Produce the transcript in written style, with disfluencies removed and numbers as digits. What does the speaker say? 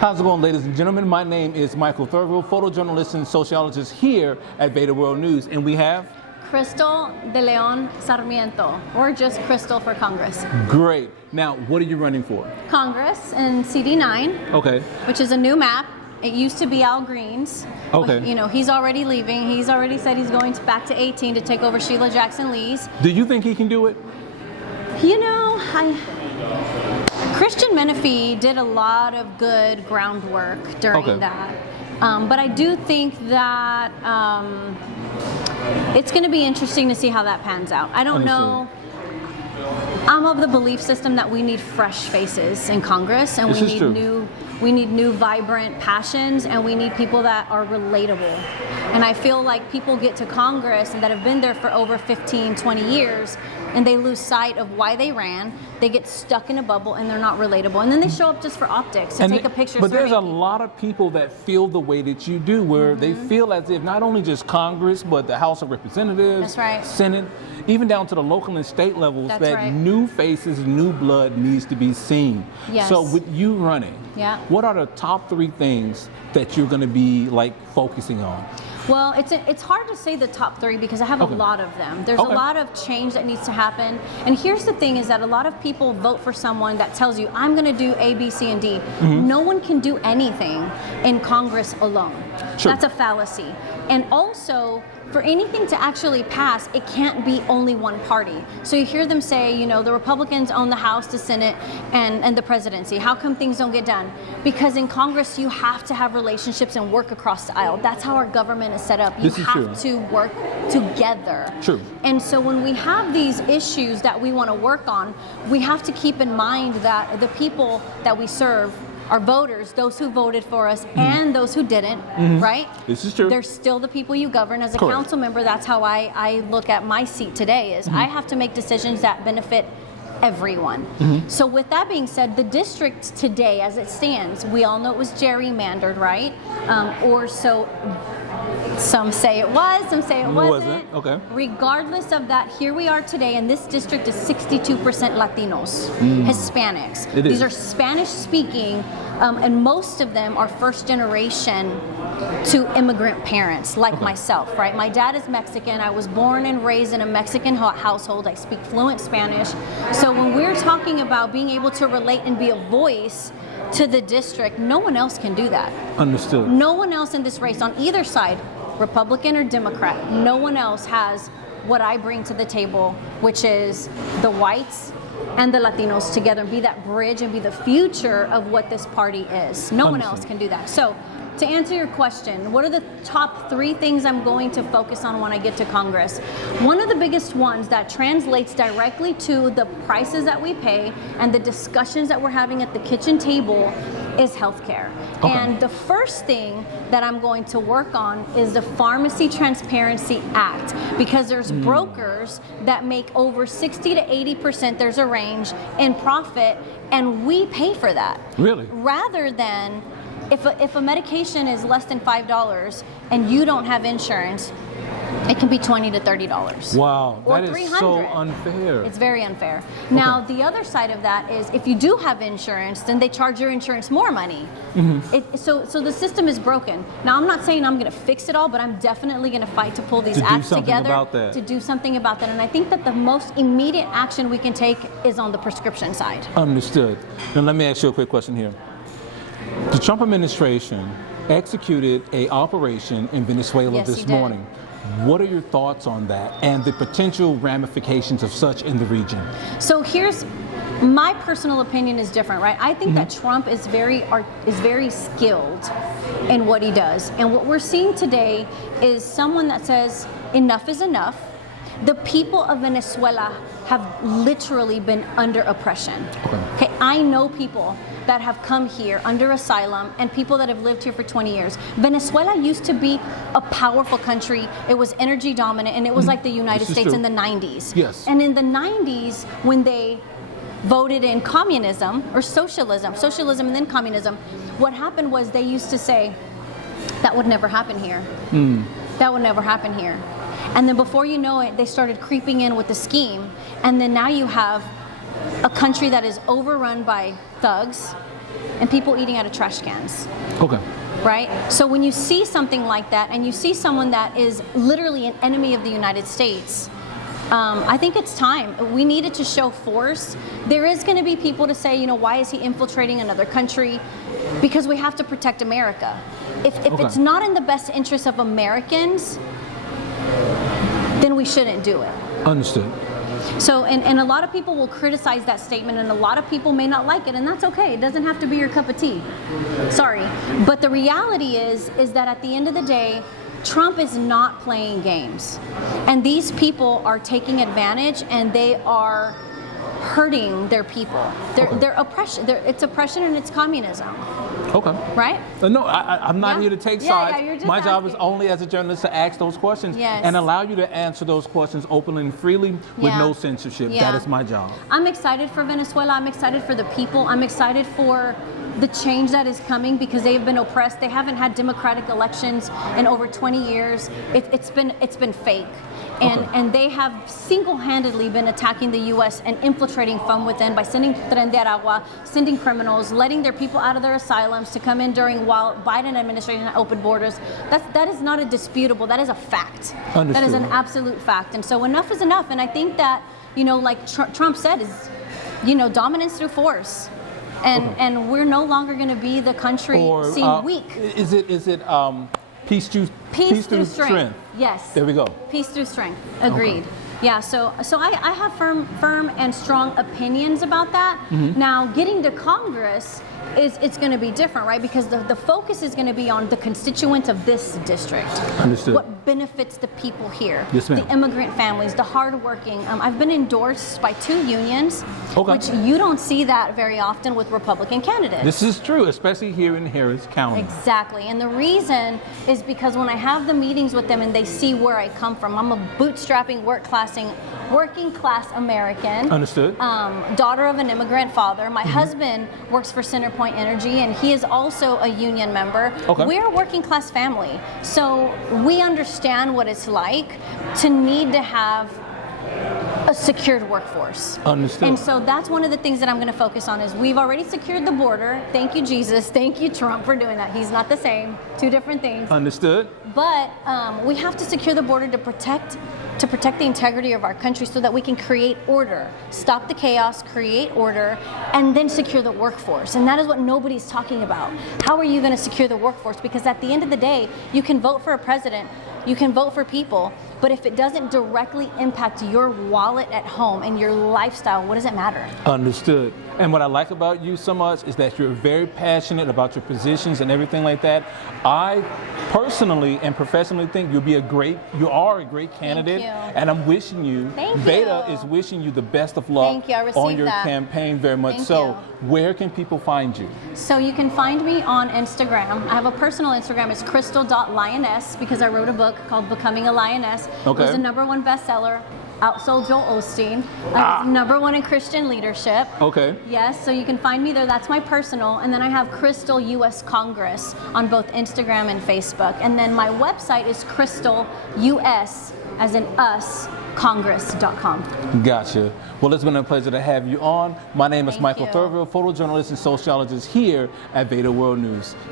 How's it going, ladies and gentlemen? My name is Michael Thurville, photojournalist and sociologist here at VEDA World News, and we have Cyrstal Sarminento, or just Crystal for Congress. Great. Now, what are you running for? Congress and CD9, Okay. which is a new map. It used to be Al Green's. Okay. But, you know, he's already leaving. He's already said he's going back to 18 to take over Sheila Jackson Lee's. Do you think he can do it? You know, Christian Menifee did a lot of good groundwork during that. But I do think that it's going to be interesting to see how that pans out. I don't know. I'm of the belief system that we need fresh faces in Congress, and we need new vibrant passions, and we need people that are relatable. And I feel like people get to Congress and that have been there for over 15, 20 years, and they lose sight of why they ran. They get stuck in a bubble and they're not relatable. And then they show up just for optics to take a picture. But there's a lot of people that feel the way that you do, where they feel as if not only just Congress, but the House of Representatives, Senate, even down to the local and state levels, that new faces, new blood needs to be seen. Yes. So with you running, what are the top 3 things that you're going to be focusing on? Well, it's hard to say the top 3 because I have a lot of them. There's a lot of change that needs to happen. And here's the thing is that a lot of people vote for someone that tells you, I'm going to do A, B, C, and D. No one can do anything in Congress alone. Sure. That's a fallacy. And also, for anything to actually pass, it can't be only one party. So you hear them say, you know, the Republicans own the House, the Senate, and the presidency. How come things don't get done? Because in Congress, you have to have relationships and work across the aisle. That's how our government is set up. You have to work together. True. And so when we have these issues that we want to work on, we have to keep in mind that the people that we serve are voters, those who voted for us and those who didn't, right? This is true. They're still the people you govern. As a council member, that's how I look at my seat today, is I have to make decisions that benefit everyone. So with that being said, the district today, as it stands, we all know it was gerrymandered, right? Or so some say it was, some say it wasn't. Okay. Regardless of that, here we are today, and this district is 62% Latinos, Hispanics. These are Spanish-speaking, and most of them are first generation to immigrant parents, like myself, right? My dad is Mexican. I was born and raised in a Mexican household. I speak fluent Spanish. So when we're talking about being able to relate and be a voice to the district, no one else can do that. Understood. No one else in this race on either side, Republican or Democrat, no one else has what I bring to the table, which is the whites and the Latinos together, and be that bridge and be the future of what this party is. No one else can do that. So to answer your question, what are the top 3 things I'm going to focus on when I get to Congress? One of the biggest ones that translates directly to the prices that we pay and the discussions that we're having at the kitchen table is healthcare. And the first thing that I'm going to work on is the Pharmacy Transparency Act, because there's brokers that make over 60 to 80%, there's a range, in profit, and we pay for that. Really? Rather than if a medication is less than $5 and you don't have insurance, it can be $20 to $30. Wow, or that is so unfair. It's very unfair. Now, the other side of that is if you do have insurance, then they charge your insurance more money. So the system is broken. Now, I'm not saying I'm going to fix it all, but I'm definitely going to fight to pull these acts together to do something about that. And I think that the most immediate action we can take is on the prescription side. Understood. Now, let me ask you a quick question here. The Trump administration executed an operation in Venezuela this morning. What are your thoughts on that and the potential ramifications of such in the region? So here's my personal opinion is different, right? I think that Trump is very skilled in what he does. And what we're seeing today is someone that says enough is enough. The people of Venezuela have literally been under oppression. Okay, I know people that have come here under asylum and people that have lived here for 20 years. Venezuela used to be a powerful country. It was energy dominant, and it was like the United States in the 90s. Yes. And in the 90s, when they voted in communism or socialism and then communism, what happened was they used to say, that would never happen here. That would never happen here. And then before you know it, they started creeping in with the scheme. And then now you have a country that is overrun by thugs, and people eating out of trash cans. Okay. Right? So when you see something like that, and you see someone that is literally an enemy of the United States, I think it's time. We needed to show force. There is going to be people to say, why is he infiltrating another country? Because we have to protect America. If it's not in the best interest of Americans, then we shouldn't do it. Understood. So, and a lot of people will criticize that statement, and a lot of people may not like it, and that's okay. It doesn't have to be your cup of tea. Sorry. But the reality is that at the end of the day, Trump is not playing games. And these people are taking advantage, and they are hurting their people. They're oppression. It's oppression and it's communism. Okay. Right? No, I'm not here to take sides. Yeah, you're just My job is asking. only as a journalist to ask those questions Yes. and allow you to answer those questions openly and freely with no censorship. Yeah. That is my job. I'm excited for Venezuela. I'm excited for the people. I'm excited for the change that is coming because they've been oppressed. They haven't had democratic elections in over 20 years. It's been fake. And they have single-handedly been attacking the U.S. and infiltrating from within by sending Tren de Aragua, sending criminals, letting their people out of their asylums to come in while Biden administration had open borders. That is not a disputable. That is a fact. Understood. That is an absolute fact. And so enough is enough. And I think that, like Trump said, is, dominance through force. And we're no longer going to be the country seen weak. Is it peace through strength? Yes. There we go. Peace through strength. Agreed. Yeah. So I have firm and strong opinions about that. Mm-hmm. Now, getting to Congress it's going to be different, right? Because the focus is going to be on the constituents of this district. Understood. What benefits the people here? Yes, ma'am. The immigrant families, the hardworking. I've been endorsed by 2 unions, Okay. which you don't see that very often with Republican candidates. This is true, especially here in Harris County. Exactly. And the reason is because when I have the meetings with them and they see where I come from, I'm a bootstrapping, working class American. Understood. Daughter of an immigrant father. My husband works for Centerpoint Energy, and he is also a union member. Okay. We're a working class family. So we understand what it's like to need to have a secured workforce. Understood. And so that's one of the things that I'm going to focus on is we've already secured the border. Thank you, Jesus. Thank you, Trump, for doing that. He's not the same. 2 different things. Understood. But we have to secure the border to protect the integrity of our country so that we can create order, stop the chaos, create order, and then secure the workforce. And that is what nobody's talking about. How are you going to secure the workforce? Because at the end of the day, you can vote for a president, you can vote for people, but if it doesn't directly impact your wallet at home and your lifestyle, what does it matter? Understood. And what I like about you so much is that you're very passionate about your positions and everything like that. I personally and professionally think you are a great candidate. Thank you. And I'm wishing you, Thank you. VEDA is wishing you the best of luck Thank you. I received on your that. campaign very much. Thank So you. where can people find you? So you can find me on Instagram. I have a personal Instagram. It's crystal.lioness because I wrote a book called Becoming a Lioness. Okay. It was a #1 bestseller. Outsold Joel Osteen. #1 in Christian leadership. Okay. Yes, so you can find me there. That's my personal. And then I have Crystal US Congress on both Instagram and Facebook. And then my website is Crystal US, as in us, Congress.com. Gotcha. Well, it's been a pleasure to have you on. My name is Thank Michael you. Thurville, photojournalist and sociologist here at VEDA World News.